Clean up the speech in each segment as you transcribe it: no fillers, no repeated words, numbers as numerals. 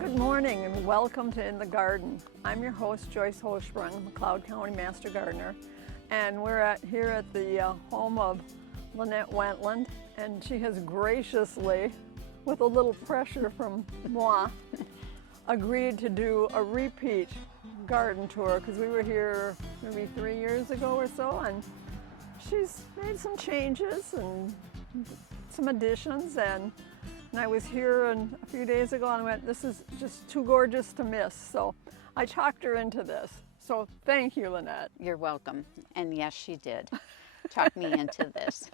Good morning and welcome to In the Garden. I'm your host, Joyce Hochsprung, McLeod County Master Gardener, and we're here at the home of Lynette Wentland, and she has graciously, with a little pressure from moi, agreed to do a repeat garden tour because we were here maybe 3 years ago or so, and she's made some changes and some additions, and I was here a few days ago and I went, this is just too gorgeous to miss. So I talked her into this. So thank you, Lynette. You're welcome. And yes, she did talk me into this.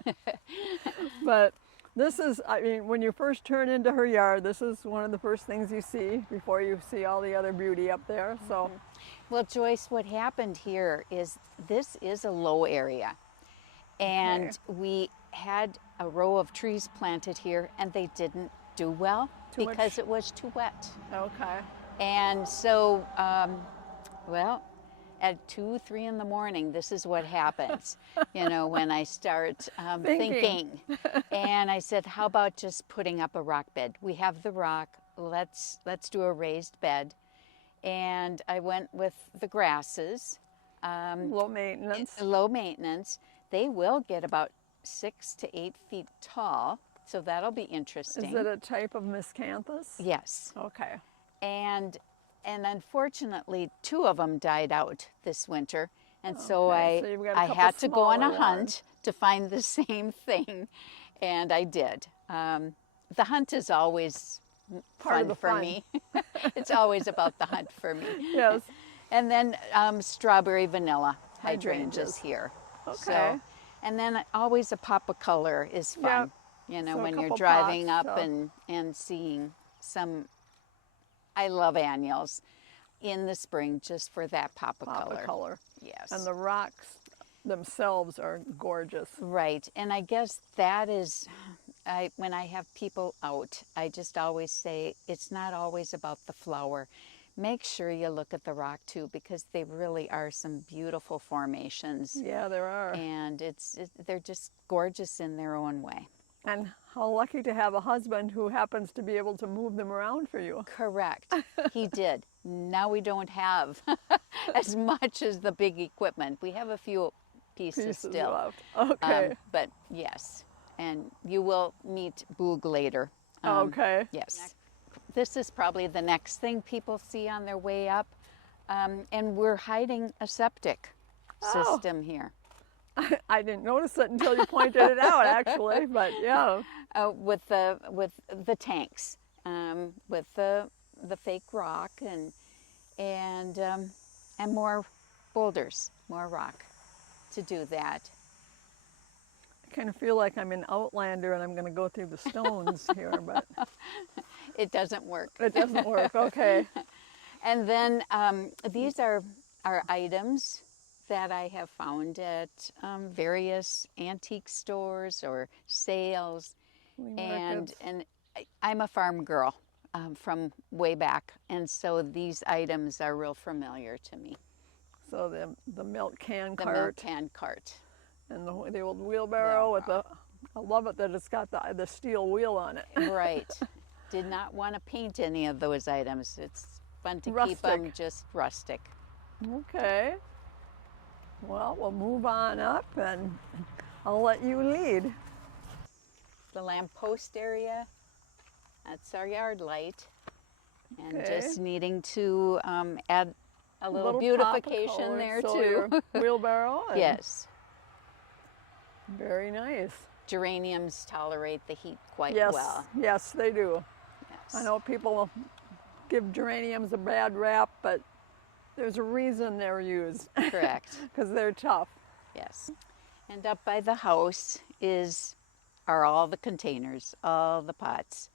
But this is, I mean, when you first turn into her yard, this is one of the first things you see before you see all the other beauty up there. So, well, Joyce, what happened here is this is a low area. And we had a row of trees planted here and they didn't do well because it was too wet. Okay. And so, well, at 2, 3 in the morning, this is what happens, you know, when I start thinking. And I said, how about just putting up a rock bed? We have the rock, let's do a raised bed. And I went with the grasses. Low maintenance. Low maintenance. They will get about 6 to 8 feet tall, so that'll be interesting. Is it a type of miscanthus? Yes. Okay. And unfortunately, 2 of them died out this winter, and so I had to go on a hunt to find the same thing, and I did. The hunt is always fun for me. It's always about the hunt for me. Yes. And then strawberry vanilla hydrangeas here. Okay. So, and then always a pop of color is fun. Yep. You know, so when you're driving up and seeing some, I love annuals in the spring just for that pop of color. Yes. And the rocks themselves are gorgeous. Right. And I guess that is, when I have people out, I just always say it's not always about the flower. Make sure you look at the rock too, because they really are some beautiful formations. Yeah, there are. And they're just gorgeous in their own way. And how lucky to have a husband who happens to be able to move them around for you. Correct. He did. Now we don't have as much as the big equipment. We have a few pieces still left. Okay. But yes, and you will meet Boog later. Okay. Yes. This is probably the next thing people see on their way up. And we're hiding a septic system here. I didn't notice it until you pointed it out, actually, but yeah. With the tanks, with the fake rock and more boulders, more rock to do that. I kind of feel like I'm an Outlander and I'm going to go through the stones here, but it doesn't work. It doesn't work. Okay. And then these are items that I have found at various antique stores or sales, and I'm a farm girl from way back, and so these items are real familiar to me. So the milk can cart. The milk can cart. And the old wheelbarrow with the, I love it that it's got the steel wheel on it. Right. Did not want to paint any of those items. It's fun to keep them just rustic. Okay. Well, we'll move on up and I'll let you lead. The lamppost area, that's our yard light. And just needing to add a little beautification there too. Your wheelbarrow. Yes. Very nice. Geraniums tolerate the heat quite well. Yes, they do. Yes. I know people give geraniums a bad rap, but there's a reason they're used. Correct. Because they're tough. Yes. And up by the house are all the containers, all the pots,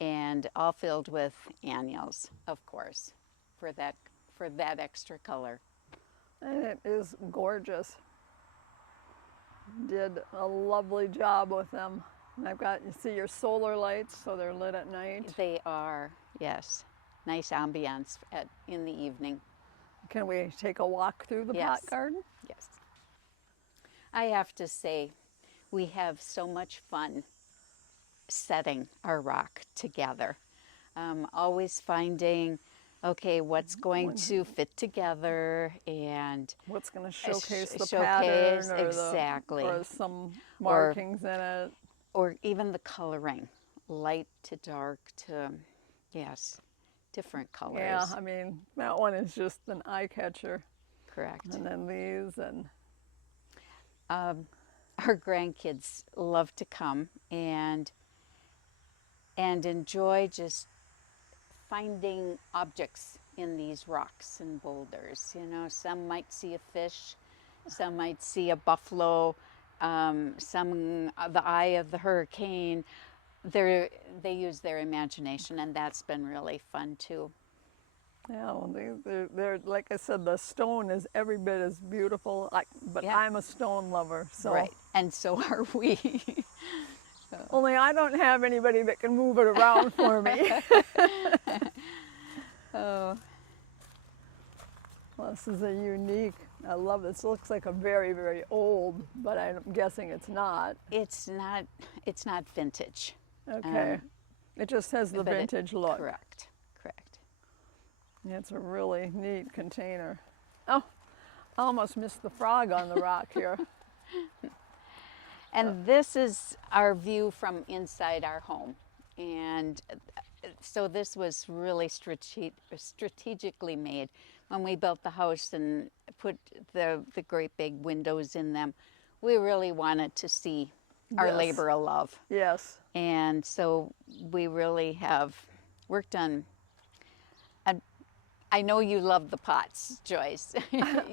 and all filled with annuals, of course, for that extra color. And it is gorgeous. Did a lovely job with them. And you see your solar lights, so they're lit at night. They are, yes. Nice ambiance in the evening. Can we take a walk through the pot garden? Yes. I have to say, we have so much fun setting our rock together. Always finding, okay, what's going to fit together and what's going to showcase the showcase, pattern or, exactly. or some markings in it. Or even the coloring, light to dark to, yes, different colors. Yeah, I mean, that one is just an eye catcher. Correct. And then these and... Our grandkids love to come and enjoy just finding objects in these rocks and boulders. You know, some might see a fish, some might see a buffalo, some the eye of the hurricane. They use their imagination, and that's been really fun too. Yeah, well, they're like I said, the stone is every bit as beautiful. But Yeah. I'm a stone lover, so Right, and so are we. only I don't have anybody that can move it around for me. Oh, Well, this is a unique. I love this. It looks like a very, very old, but I'm guessing it's not. it's not vintage. Okay, it just has the But vintage look. Correct, correct. Yeah, it's a really neat container. Oh, I almost missed the frog on the rock here. And this is our view from inside our home. And so this was really strategically made. When we built the house and put the great big windows in them, we really wanted to see our Yes. labor of love. Yes. And so we really have worked on. I know you love the pots, Joyce.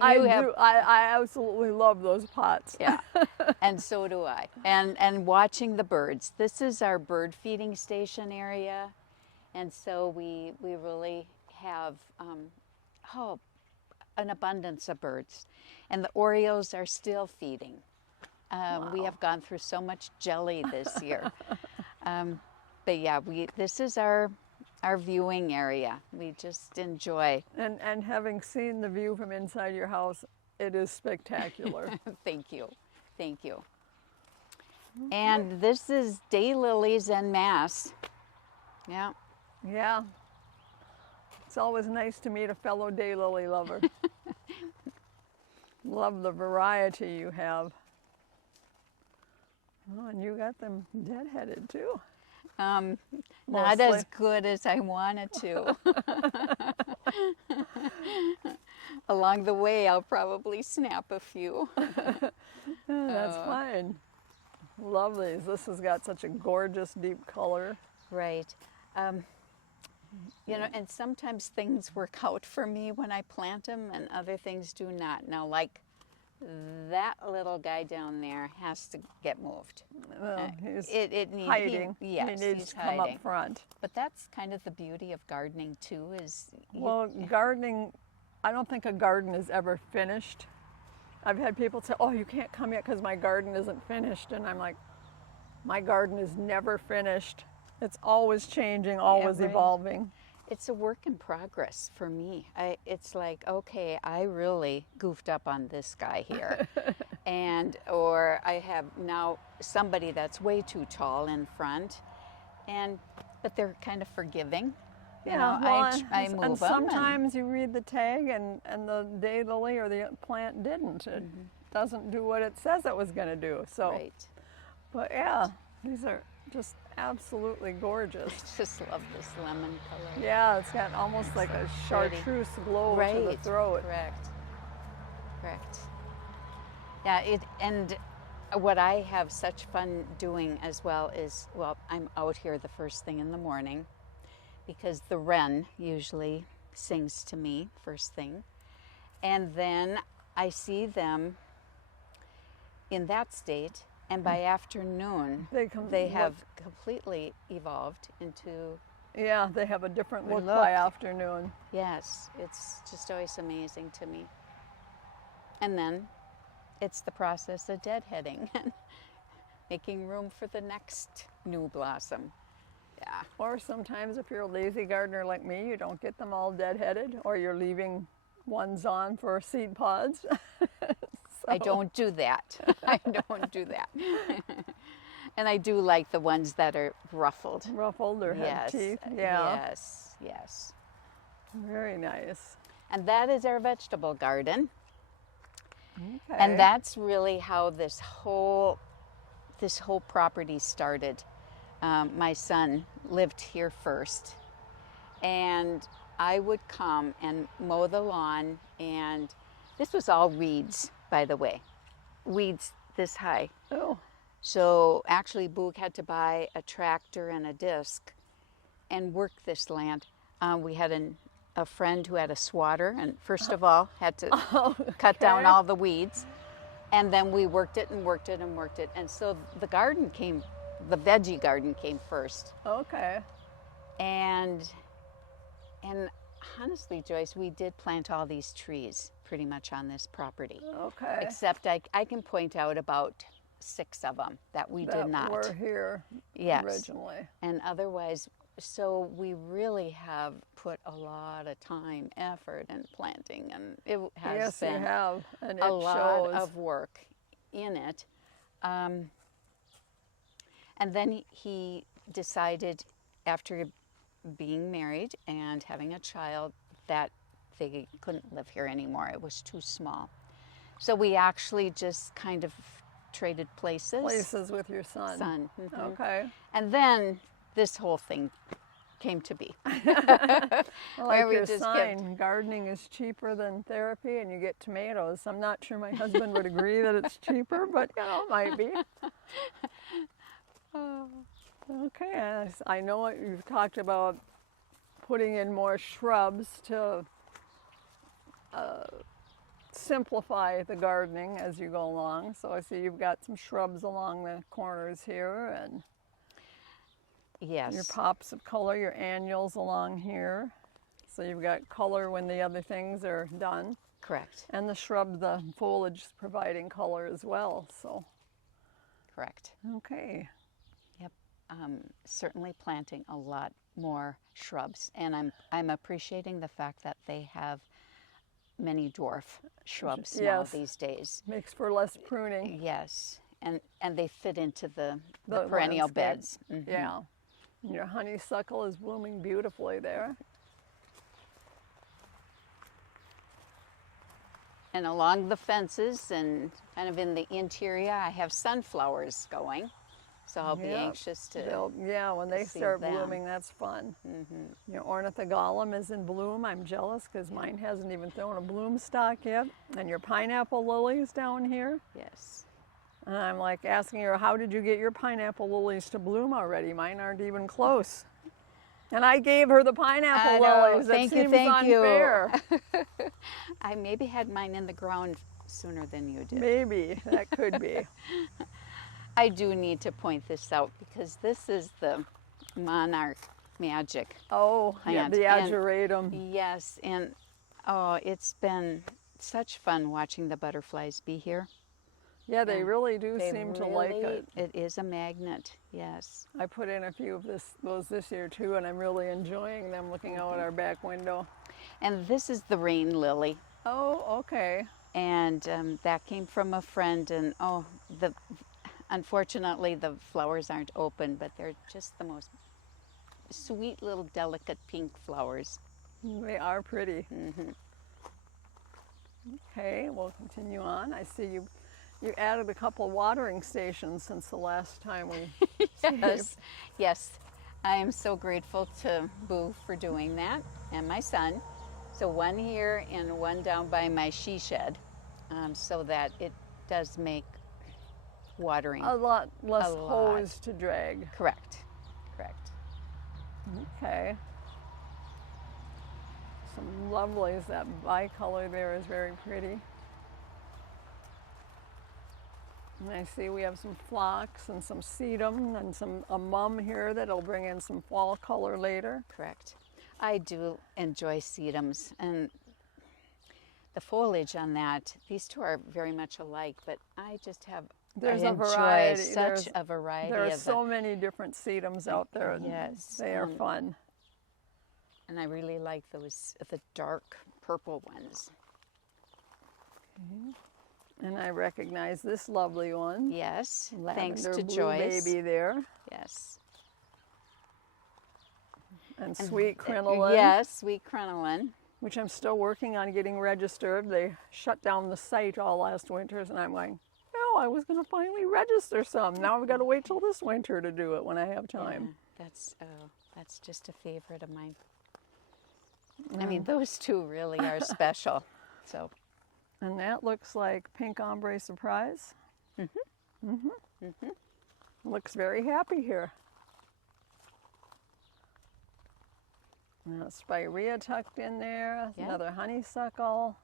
I do. I absolutely love those pots. Yeah, and so do I. And watching the birds. This is our bird feeding station area, and so we really have an abundance of birds, and the Orioles are still feeding. We have gone through so much jelly this year, but yeah, this is our viewing area. We just enjoy. And having seen the view from inside your house, it is spectacular. Thank you. Thank you. And this is daylilies en masse. Yeah. Yeah. It's always nice to meet a fellow daylily lover. Love the variety you have. Oh, and you got them deadheaded too. Not as good as I wanted to. Along the way, I'll probably snap a few. That's fine. Love these. This has got such a gorgeous deep color. Right. You know, and sometimes things work out for me when I plant them, and other things do not. Now, like that little guy down there has to get moved. Well, he's It needs hiding. Yes, he needs he's to come hiding. up front. But that's kind of the beauty of gardening too. Is Well, gardening, I don't think a garden is ever finished. I've had people say, oh, you can't come yet because my garden isn't finished. And I'm like, my garden is never finished. It's always changing, always right. evolving. It's a work in progress for me. It's like, okay, I really goofed up on this guy here. Or I have now somebody that's way too tall in front, but they're kind of forgiving. You know, well, I move and them. sometimes you read the tag and the daylily or the plant didn't. It doesn't do what it says it was going to do. So, Right. But yeah, these are just absolutely gorgeous. Just love this lemon color. Yeah, it's got almost like a chartreuse glow to the throat. Correct. Yeah, and what I have such fun doing as well is, well, I'm out here the first thing in the morning because the wren usually sings to me first thing. And then I see them in that state, and by afternoon, they have completely evolved into... Yeah, they have a different look Look. by afternoon. Yes, it's just always amazing to me. And then it's the process of deadheading and making room for the next new blossom. Yeah. Or sometimes if you're a lazy gardener like me, you don't get them all deadheaded, or you're leaving ones on for seed pods. I don't do that. I don't do that. And I do like the ones that are ruffled. Ruffled or have Yes. teeth. Yeah. Yes. Yes. Very nice. And that is our vegetable garden. Okay. And that's really how this whole property started. My son lived here first, and I would come and mow the lawn, and this was all weeds, by the way, weeds this high. Oh. So actually Boog had to buy a tractor and a disc and work this land. We had a friend who had a swatter, and first of all had to cut down all the weeds, and then we worked it and worked it and worked it. And so the veggie garden came first. Okay. And honestly, Joyce, we did plant all these trees pretty much on this property. Okay. Except I can point out about 6 of them that we did not. Were here Yes. originally. And otherwise, so we really have put a lot of time, effort, and planting, and it has Yes, been you have, and a it lot shows. of work in it. And then he decided, after being married and having a child, that they couldn't live here anymore. It was too small. So we actually just kind of traded places. Places with your son. Mhm. Okay. And then this whole thing came to be. I like we your just sign, gardening is cheaper than therapy, and you get tomatoes. I'm not sure my husband would agree that it's cheaper, but you know, it might be. Okay, I know what you've talked about, putting in more shrubs to simplify the gardening as you go along. So I see you've got some shrubs along the corners here, and Yes. your pops of color, your annuals along here. So you've got color when the other things are done. Correct. And the shrub, the foliage is providing color as well. So, Correct. okay. Yep. Certainly planting a lot more shrubs, and I'm appreciating the fact that they have many dwarf shrubs now Yes. these days. Makes for less pruning. Yes, and they fit into the perennial landscape. beds. Mhm. Yeah. And your honeysuckle is blooming beautifully there. And along the fences and kind of in the interior, I have sunflowers going. So I'll be Yeah. anxious to. Yeah, when they see start them. blooming, that's fun. Your ornithogalum is in bloom. I'm jealous because mine hasn't even thrown a bloom stalk yet. And your pineapple lilies down here. Yes. And I'm like asking her, how did you get your pineapple lilies to bloom already? Mine aren't even close. And I gave her the pineapple I know. lilies. That Thank you, seems thank you. unfair. I maybe had mine in the ground sooner than you did. Maybe, that could be. I do need to point this out because this is the monarch magic. Oh, yeah, plant. the And- ageratum. Yes, and oh, it's been such fun watching the butterflies be here. Yeah, they Yeah. really do They seem to like really- it. It is a magnet, yes. I put in a few of those this year too, and I'm really enjoying them looking out our back window. And this is the rain lily. Oh, okay. And that came from a friend, and unfortunately the flowers aren't open, but they're just the most sweet little delicate pink flowers. They are pretty. Mm-hmm. Okay, we'll continue on. I see you added a couple watering stations since the last time we Yes, yes. I am so grateful to Boo for doing that, and my son. So one here and one down by my she shed, so that it does make watering a lot less A lot. hose to drag. correct. Correct. Okay. Some lovelies. That bicolor there is very pretty. And I see we have some phlox and some sedum and a mum here that'll bring in some fall color later. Correct. I do enjoy sedums, and the foliage on that. These two are very much alike, but I just have. There's I a enjoy variety. Such a variety. There are of so many different sedums out there. And Yes, they are fun. and I really like the dark purple ones. And I recognize this lovely one. Yes, thanks Lavender to blue Joyce. baby there. Yes. And sweet crinoline. Yes, sweet crinoline. Which I'm still working on getting registered. They shut down the site all last winters, and I'm going, no, I was going to finally register some. Now I've got to wait till this winter to do it when I have time. Yeah, that's just a favorite of mine. I mean, those two really are special. So. And that looks like pink ombre surprise. Looks very happy here. Spirea tucked in there, Yeah. another honeysuckle.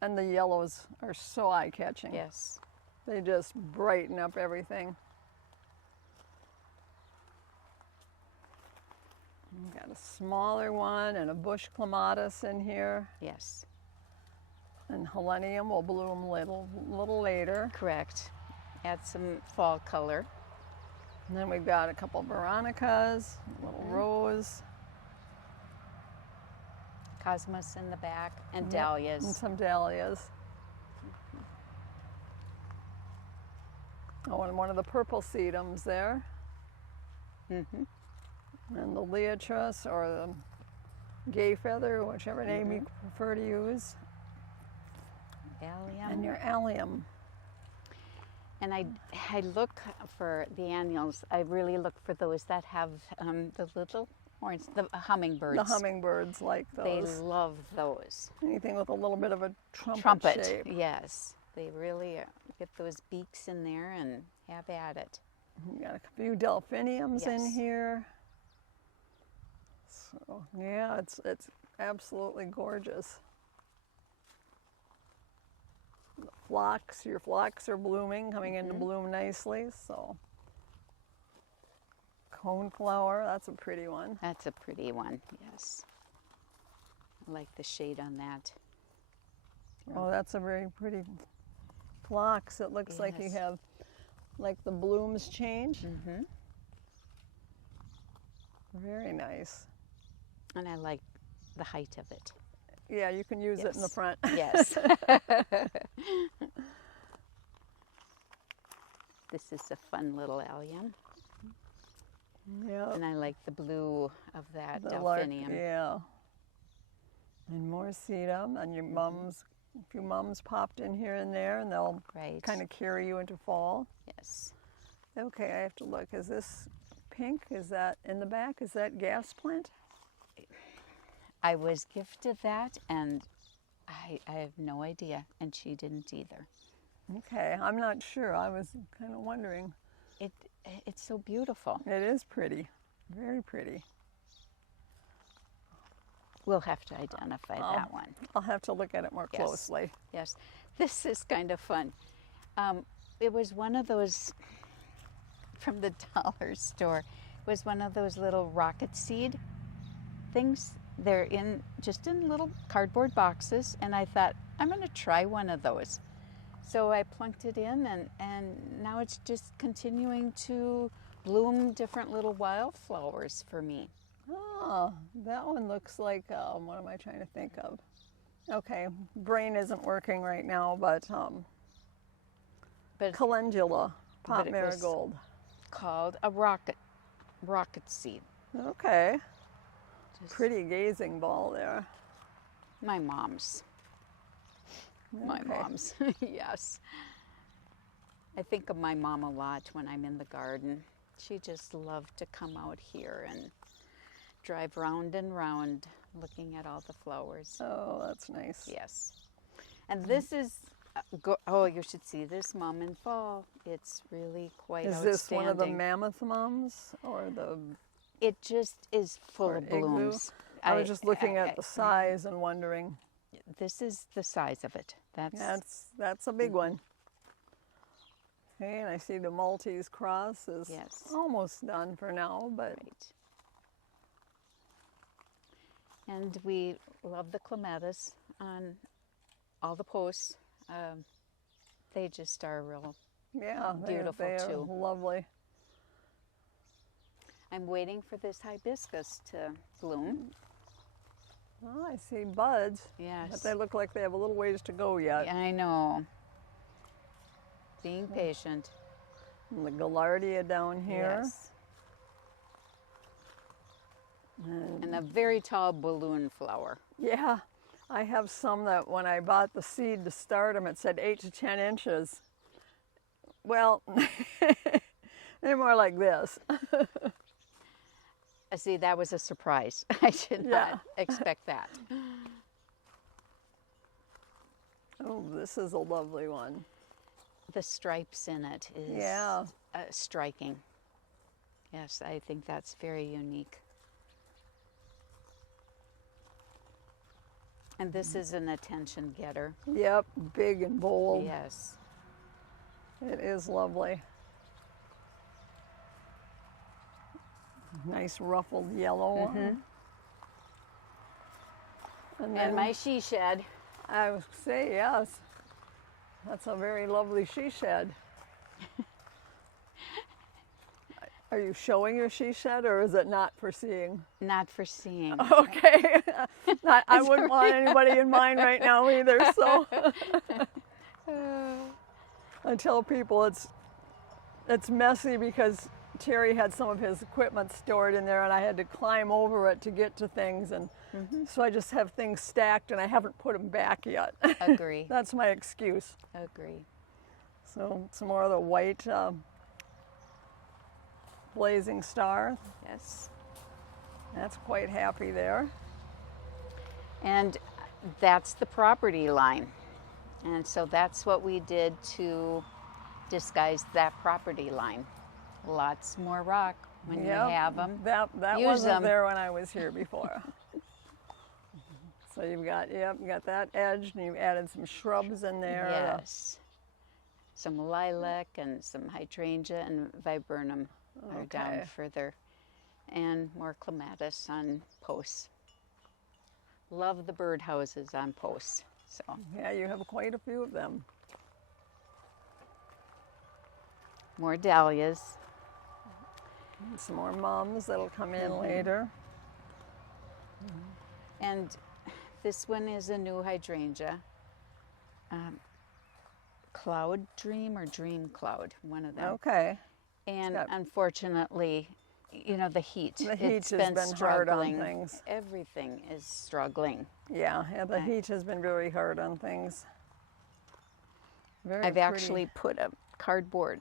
And the yellows are so eye-catching. Yes. They just brighten up everything. We've got a smaller one and a bush clematis in here. Yes. And helenium will bloom little later. Correct. Add some fall color. And then we've got a couple veronicas, a little rose. Cosmos in the back, and Yep, dahlias. and some dahlias. Oh, and one of the purple sedums there. And the liatris or the gay feather, whichever name you prefer to use. Allium. And your allium. And I look for the annuals. I really look for those that have the little orange, the hummingbirds. The hummingbirds like They those. love those. Anything with a little bit of a trumpet shape. Yes. They really get those beaks in there and have at it. We got a few delphiniums in Yes. here. So yeah, it's absolutely gorgeous. The phlox, your phlox are blooming, coming into bloom nicely. So coneflower, that's a pretty one. That's a pretty one, yes. I like the shade on that. Oh, that's a very pretty phlox. It looks like you Yes. have, like the blooms change. Very nice. And I like the height of it. Yeah, you can use it in the Yes. front. Yes. This is a fun little allium. Yeah. And I like the blue of that The lark, delphinium. yeah. And more sedum, and your mums, a few mums popped in here and there, and they'll Right. kind of carry you into fall. Yes. Okay, I have to look. Is this pink? Is that in the back? Is that gas plant? I was gifted that, and I have no idea, and she didn't either. Okay, I'm not sure. I was kind of wondering. It's so beautiful. It is pretty, very pretty. We'll have to identify that one. I'll have to look at it more Yes. closely. Yes, this is kind of fun. It was one of those from the dollar store. It was one of those little rocket seed things. They're just in little cardboard boxes, and I thought I'm going to try one of those. So I plunked it in, and now it's just continuing to bloom different little wildflowers for me. Oh, that one looks like, what am I trying to think of? Okay, brain isn't working right now, but But calendula, pot But it was- marigold. called a rocket seed. Okay, Just pretty gazing ball there. My mom's. My Okay. mom's, yes. I think of my mom a lot when I'm in the garden. She just loved to come out here and drive round and round looking at all the flowers. Oh, that's nice. Yes. And this is, oh, you should see this mom in fall. It's really quite Is outstanding. this one of the mammoth mums or the It just is full or of igloo? blooms. I was just looking at the size and wondering. This is the size of it. That's a big one. Okay, and I see the Maltese cross is Yes. almost done for now, but Right. And we love the clematis on all the posts. They just are real. yeah, Beautiful, they are too. lovely. I'm waiting for this hibiscus to bloom. Oh, I see buds, but Yes. they look like they have a little ways to go yet. I know. being patient. And the gaillardia down here. Yes. And a very tall balloon flower. Yeah, I have some that when I bought the seed to start them, it said 8 to 10 inches. Well, they're more like this. See, that was a surprise. I did not expect that. Oh, this is a lovely one. The stripes in it is striking. Yes, I think that's very unique. And this is an attention getter. Yep, big and bold. Yes. It is lovely. Nice ruffled yellow one. And my she shed. I would say yes. That's a very lovely she shed. Are you showing your she shed, or is it not for seeing? Not for seeing. Okay. I wouldn't want anybody in mine right now either, so. I tell people it's messy because Terry had some of his equipment stored in there and I had to climb over it to get to things, and so I just have things stacked and I haven't put them back yet. Agree. That's my excuse. Agree. So some more of the white blazing star. Yes. That's quite happy there. And that's the property line. And so that's what we did to disguise that property line. Lots more rock when you have them. That Use wasn't them. there when I was here before. So you got that edge, and you've added some shrubs in there. Yes. Some lilac and some hydrangea and viburnum are down further. And more clematis on posts. Love the birdhouses on posts. So yeah, you have quite a few of them. more dahlias. And some more mums that'll come in later. And this one is a new hydrangea. Cloud Dream or Dream Cloud, one of them. Okay. And unfortunately, you know, the heat. The heat It's has been been struggling. hard on things. Everything is struggling. Yeah, the heat has been very hard on things. Very I've pretty actually put a cardboard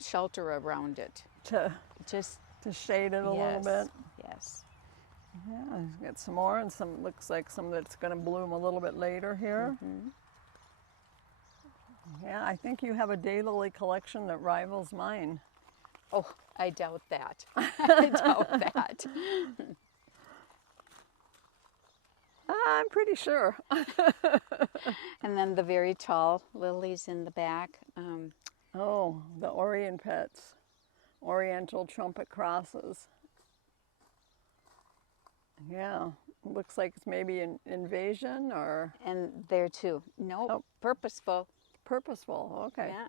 shelter around it. to Just shade it a little bit. Yes. Yeah, get some more, and some looks like some that's going to bloom a little bit later here. Yeah, I think you have a daylily collection that rivals mine. Oh, I doubt that. I doubt that. I'm pretty sure. And then the very tall lilies in the back. Oh, the Orient Pets, Oriental Trumpet Crosses. Yeah, looks like it's maybe an invasion or And there too. No, purposeful. purposeful. Okay. Yeah,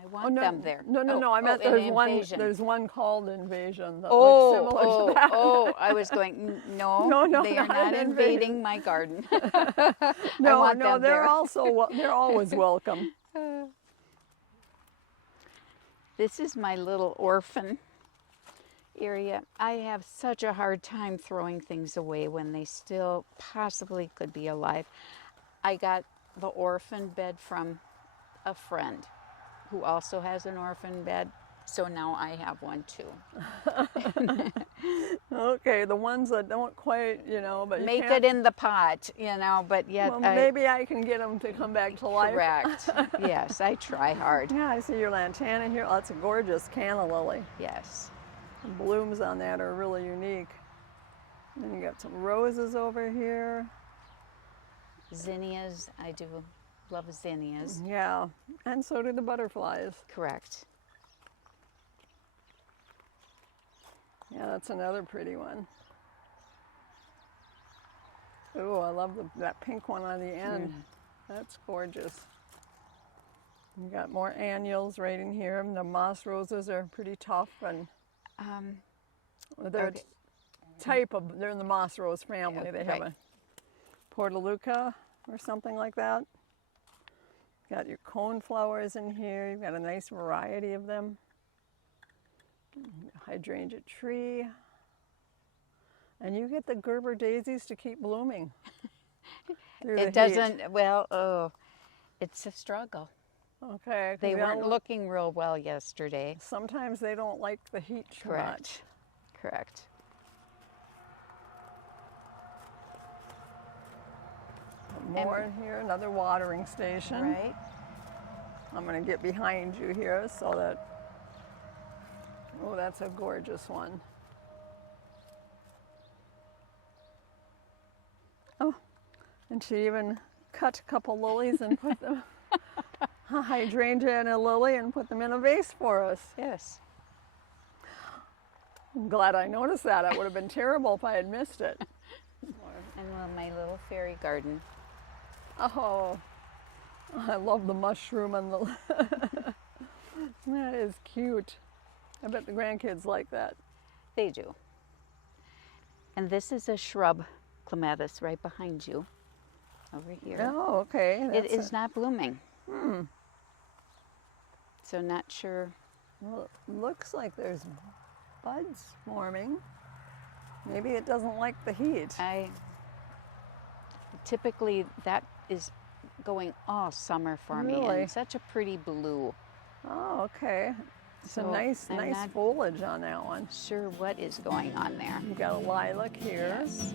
I want them there. No. I meant an there's one. invasion. There's one called Invasion that looks similar to that. I was going, no, No, they are not not an invading my garden. No, them they're there. also they're always welcome. This is my little orphan area. I have such a hard time throwing things away when they still possibly could be alive. I got the orphan bed from a friend who also has an orphan bed, so now I have one too. Okay, the ones that don't quite, but you Make can't, it in the pot, but yet well, maybe I can get them to come back to life. correct. Yes, I try hard. Yeah, I see your lantana here. Oh, that's a gorgeous canna lily. Yes. The blooms on that are really unique. And you got some roses over here. Zinnias, I do love zinnias. Yeah, and so do the butterflies. Correct. Yeah, that's another pretty one. Oh, I love that pink one on the end. That's gorgeous. You got more annuals right in here. And the moss roses are pretty tough, and they're they're in the moss rose family. They have a Portaluca or something like that. Got your cone flowers in here. You've got a nice variety of them. Hydrangea tree. And you get the Gerber daisies to keep blooming. It doesn't, well, oh, it's a struggle. Okay. They weren't looking real well yesterday. Sometimes they don't like the heat too much. Correct. More in here, another watering station. Right. I'm going to get behind you here so that, oh, that's a gorgeous one. Oh, and she even cut a couple lilies and put them, a hydrangea and a lily, and put them in a vase for us. Yes. I'm glad I noticed that. It would have been terrible if I had missed it. And my little fairy garden. Oh, I love the mushroom and the, that is cute. I bet the grandkids like that. They do. And this is a shrub, clematis, right behind you, over here. Oh, okay. It is not blooming. So not sure. Well, it looks like there's buds forming. Maybe it doesn't like the heat. Typically that is going all summer for me, Really? and such a pretty blue. Oh, okay. It's So a nice I'm not foliage on that one. Sure what is going on there. You've got a lilac here. Yes.